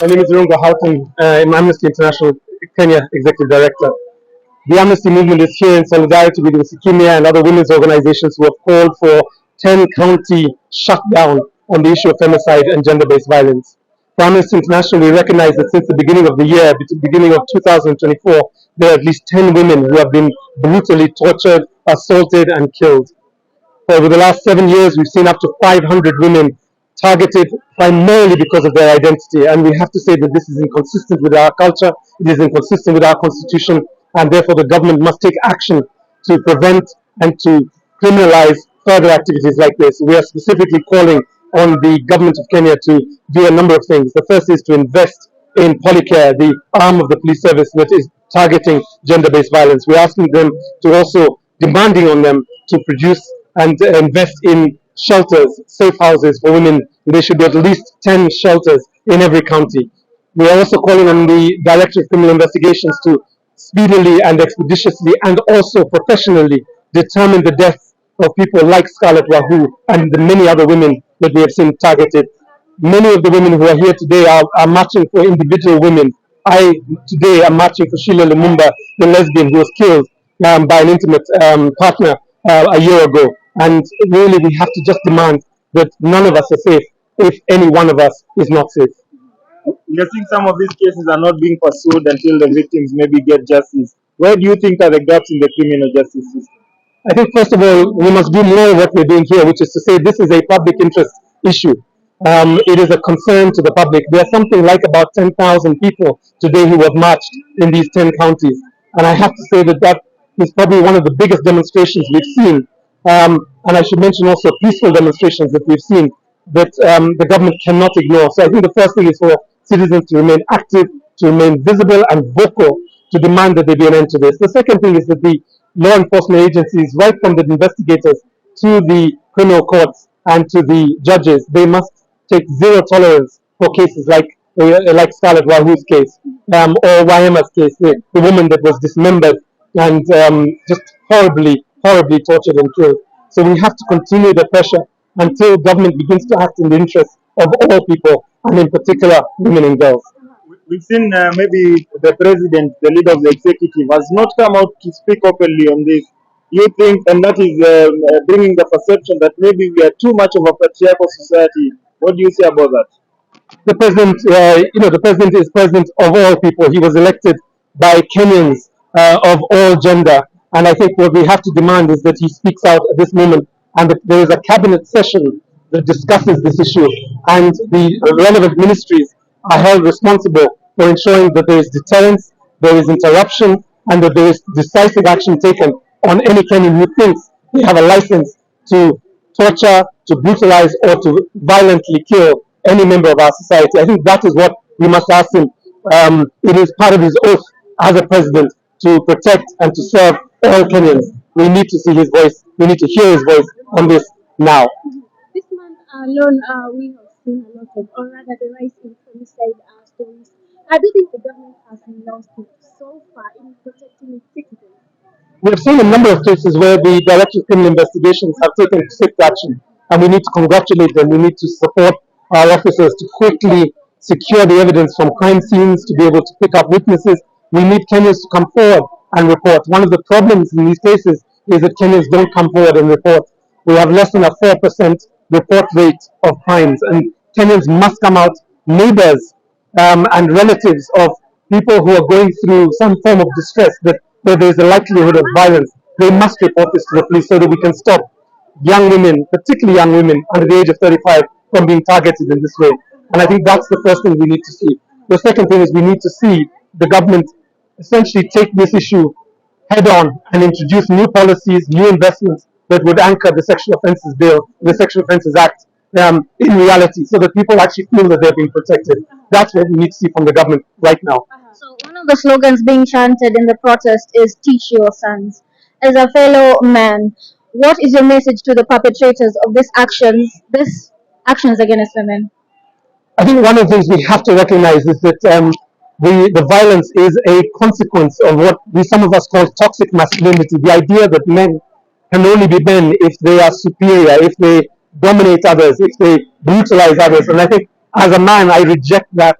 My name is Runga Houghton. I'm Amnesty International Kenya Executive Director. The Amnesty movement is here in solidarity with Sikimia and other women's organizations who have called for 10-county shutdown on the issue of femicide and gender-based violence. For Amnesty International, we recognize that since the beginning of the year, beginning of 2024, there are at least 10 women who have been brutally tortured, assaulted, and killed. Over the last 7 years, we've seen up to 500 women targeted primarily because of their identity. And we have to say that this is inconsistent with our culture, it is inconsistent with our constitution, and therefore the government must take action to prevent and to criminalize further activities like this. We are specifically calling on the government of Kenya to do a number of things. The first is to invest in Polycare, the arm of the police service that is targeting gender-based violence. We're asking them to also, demanding on them to produce and invest in shelters, safe houses for women. There should be at least 10 shelters in every county. We are also calling on the Director of Criminal Investigations to speedily and expeditiously and also professionally determine the deaths of people like Scarlett Wahoo and the many other women that we have seen targeted. Many of the women who are here today are marching for individual women. I today am marching for Sheila Lumumba, the lesbian who was killed by an intimate partner a year ago. And really, we have to just demand that none of us are safe if any one of us is not safe. We are seeing some of these cases are not being pursued until the victims maybe get justice. Where do you think are the gaps in the criminal justice system? I think, first of all, we must do more what we're doing here, which is to say this is a public interest issue. It is a concern to the public. There are something like about 10,000 people today who have marched in these 10 counties. And I have to say that that is probably one of the biggest demonstrations we've seen. And I should mention also peaceful demonstrations that we've seen that the government cannot ignore. So I think the first thing is for citizens to remain active, to remain visible and vocal, to demand that there be an end to this. The second thing is that the law enforcement agencies, right from the investigators to the criminal courts and to the judges, they must take zero tolerance for cases like Scarlett Wahoo's case, or Waema's case, the woman that was dismembered and just horribly tortured and killed. So we have to continue the pressure until government begins to act in the interest of all people, and in particular women and girls. We've seen maybe the president, the leader of the executive, has not come out to speak openly on this. You think, and that is bringing the perception that maybe we are too much of a patriarchal society. What do you say about that? The president, the president is president of all people. He was elected by Kenyans of all gender. And I think what we have to demand is that he speaks out at this moment, and that there is a cabinet session that discusses this issue, and the relevant ministries are held responsible for ensuring that there is deterrence, there is interruption, and that there is decisive action taken on any Kenyan who thinks they have a license to torture, to brutalize, or to violently kill any member of our society. I think that is what we must ask him. It is part of his oath as a president to protect and to serve all Kenyans. We need to see his voice. We need to hear his voice on this now. This month alone, we have seen a lot of, or rather, the rise in femicide stories. I do think the government has lost it so far in protecting its citizens. We have seen a number of cases where the Director of Criminal Investigations have taken swift action, and we need to congratulate them. We need to support our officers to quickly secure the evidence from crime scenes, to be able to pick up witnesses. We need Kenyans to come forward and report. One of the problems in these cases is that Kenyans don't come forward and report. We have less than a 4% report rate of crimes, and Kenyans must come out. Neighbors and relatives of people who are going through some form of distress, that where there is a likelihood of violence, they must report this to the police so that we can stop young women, particularly young women under the age of 35, from being targeted in this way. And I think that's the first thing we need to see. The second thing is we need to see the government essentially take this issue head on and introduce new policies, new investments that would anchor the Sexual Offences Bill, the Sexual Offences Act, in reality, so that people actually feel that they're being protected. That's what we need to see from the government right now. So one of the slogans being chanted in the protest is "Teach your sons." As a fellow man, what is your message to the perpetrators of these actions against women? I think one of the things we have to recognize is that the violence is a consequence of what some of us call toxic masculinity. The idea that men can only be men if they are superior, if they dominate others, if they brutalize others. And I think as a man, I reject that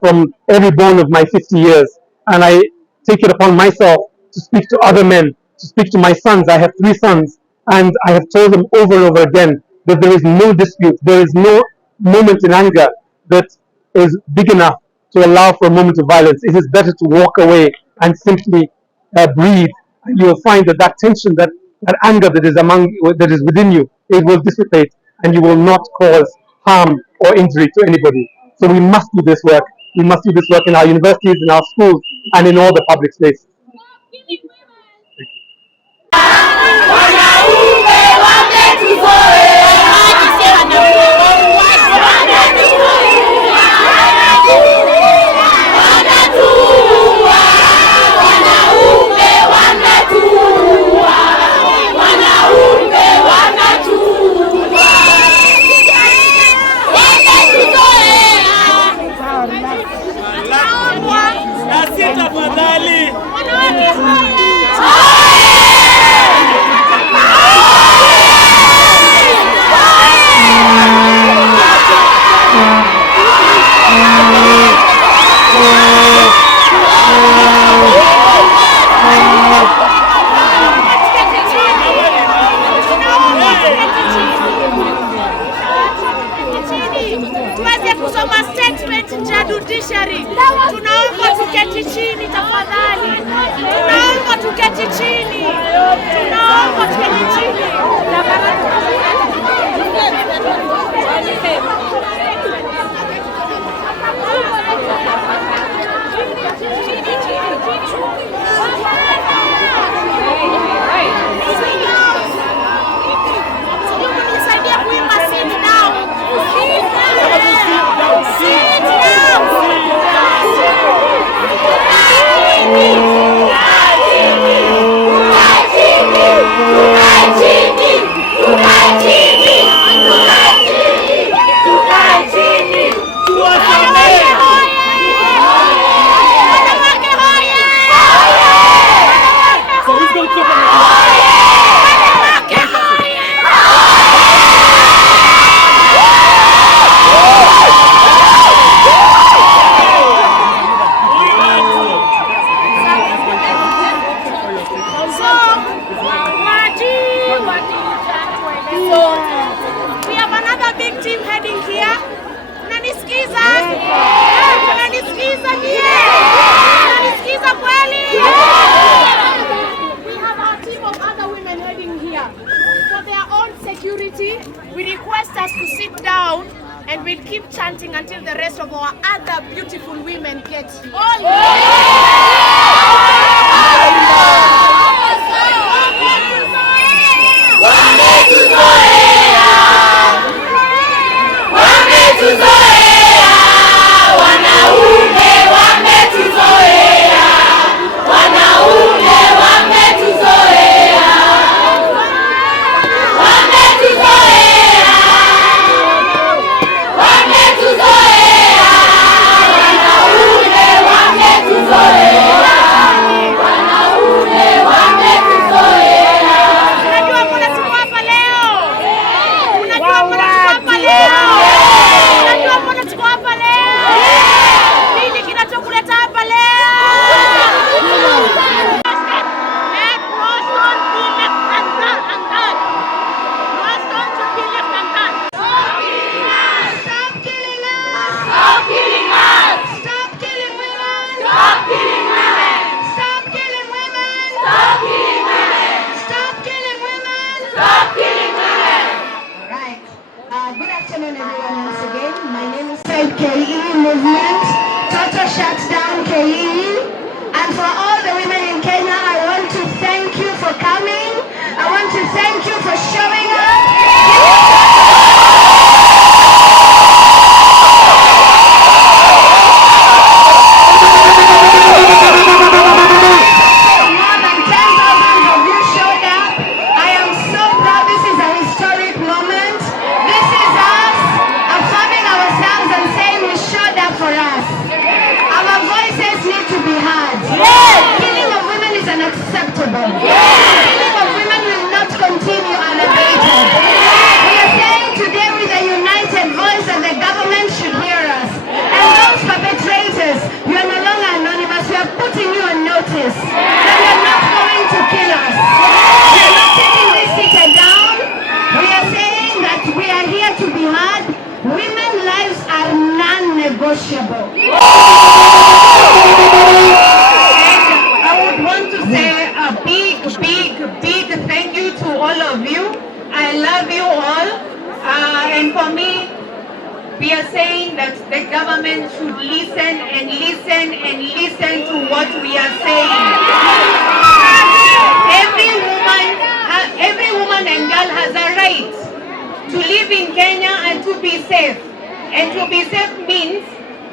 from every bone of my 50 years. And I take it upon myself to speak to other men, to speak to my sons. I have 3 sons, and I have told them over and over again that there is no dispute, there is no moment in anger that is big enough to allow for a moment of violence. It is better to walk away and simply breathe. And you will find that that tension, that anger that is within you, it will dissipate, and you will not cause harm or injury to anybody. So we must do this work. We must do this work in our universities, in our schools, and in all the public spaces. Tuweze kusoma statement ya judiciary. Tunaomba tuketi chini tafadhali. Tunaomba tuketi chini. Tunaomba tuketi chini. We have another big team heading here. Unanisikiza? Unanisikiza nyie? Unanisikiza kweli? We have our team of other women heading here. For their own security, we request us to sit down and we'll keep chanting until the rest of our other beautiful women get here. want to say a big thank you to all of you. I love you all. And for me, we are saying that the government should listen and listen and listen to what we are saying. Every woman and girl has a right to live in Kenya and to be safe. And to be safe means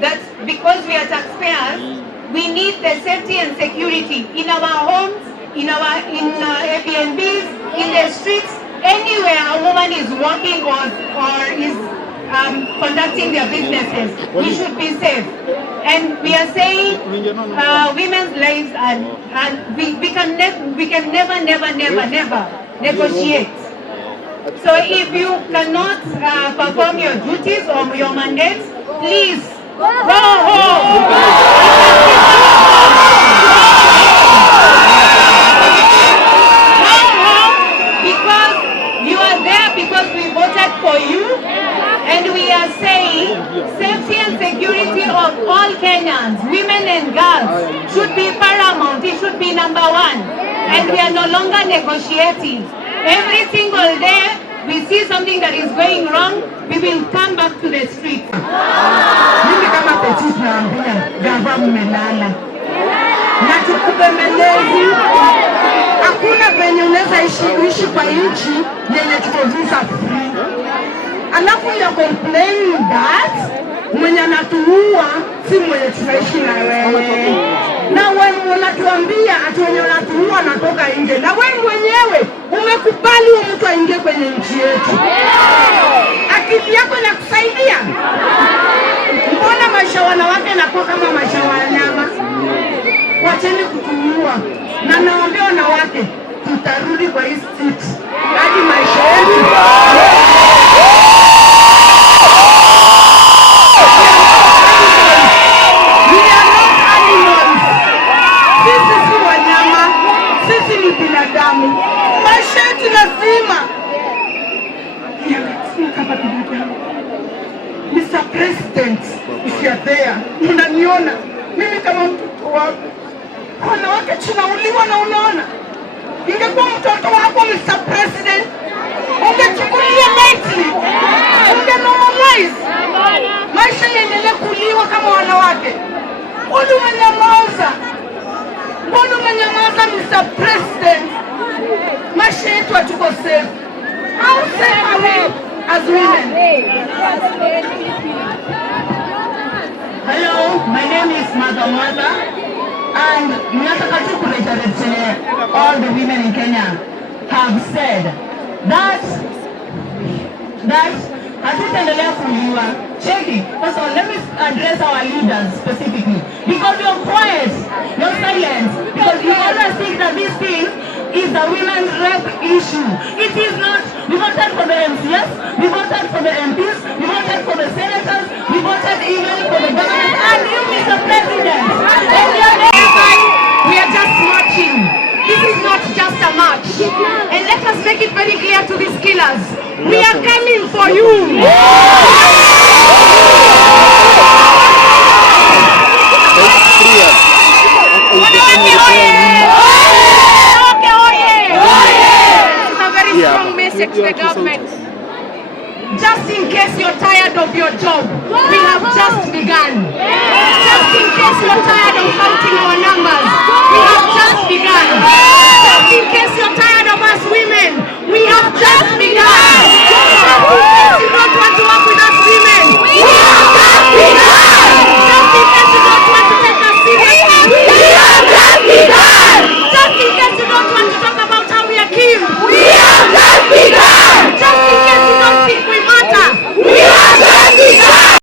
that because we are taxpayers, we need the safety and security in our homes, in Airbnbs, in the streets, anywhere a woman is working or is conducting their businesses. We should be safe. And we are saying women's lives, and we can never negotiate. So if you cannot perform your duties or your mandates, please go home. Because you are there because we voted for you, and we are saying safety and security of all Kenyans, women and girls, should be paramount. It should be number one, and we are no longer negotiating. Every single day we see something that is going wrong, we will come back to the street. Mimi kama petit naambia gava mmelala. Na tukubemelezi. Hakuna venye unaweza ishi kwa nchi yenye tuko visa free. Alafu ya complain that mwenye anatuua si mwenye tunaishi na wewe. Na wewe unatuambia ati wenye wanatuua anatoka nje. Na wewe mwenyewe umekubali huyo mtu aingie kwenye nchi yetu. Akili yako inakusaidia? Mbona maisha wanawake yanakuwa kama maisha wanyama? Wacheni kutuua. Na naambia wanawake tutarudi kwa hii street hadi maisha yetu. Maisha yetu lazima. Mr. President, if you are there, unaniona mimi kama mtoto wako. Wanawake tunauliwa na unaona. Ingekuwa mtoto wako Mr. President, ungechukulia lightly. Ungenormalize. Maisha yaendelee kuliwa kama wanawake. Mbona umenyamaza? Mbona umenyamaza Mr. President? Maisha yetu hatuko safe. How safe are we as women? Hello, my name is Mother and nataka tu kurejelea all the women in Kenya have said that hatutaendelea kuuliwa. Check it. First of all, let me address our leaders specifically. Because you're quiet, you're silent, because you always think that this thing is a women's rape issue. It is not. We voted for the MCS, we voted for the MPs, we voted for the senators, we voted even for the government, and you, Mr. President. And we are just marching. This is not just a march. And let us make it very clear to these killers. We are coming for you. Strong message to the government. Just in case you're tired of your job, we have just begun. Just in case you're tired of counting our numbers, we have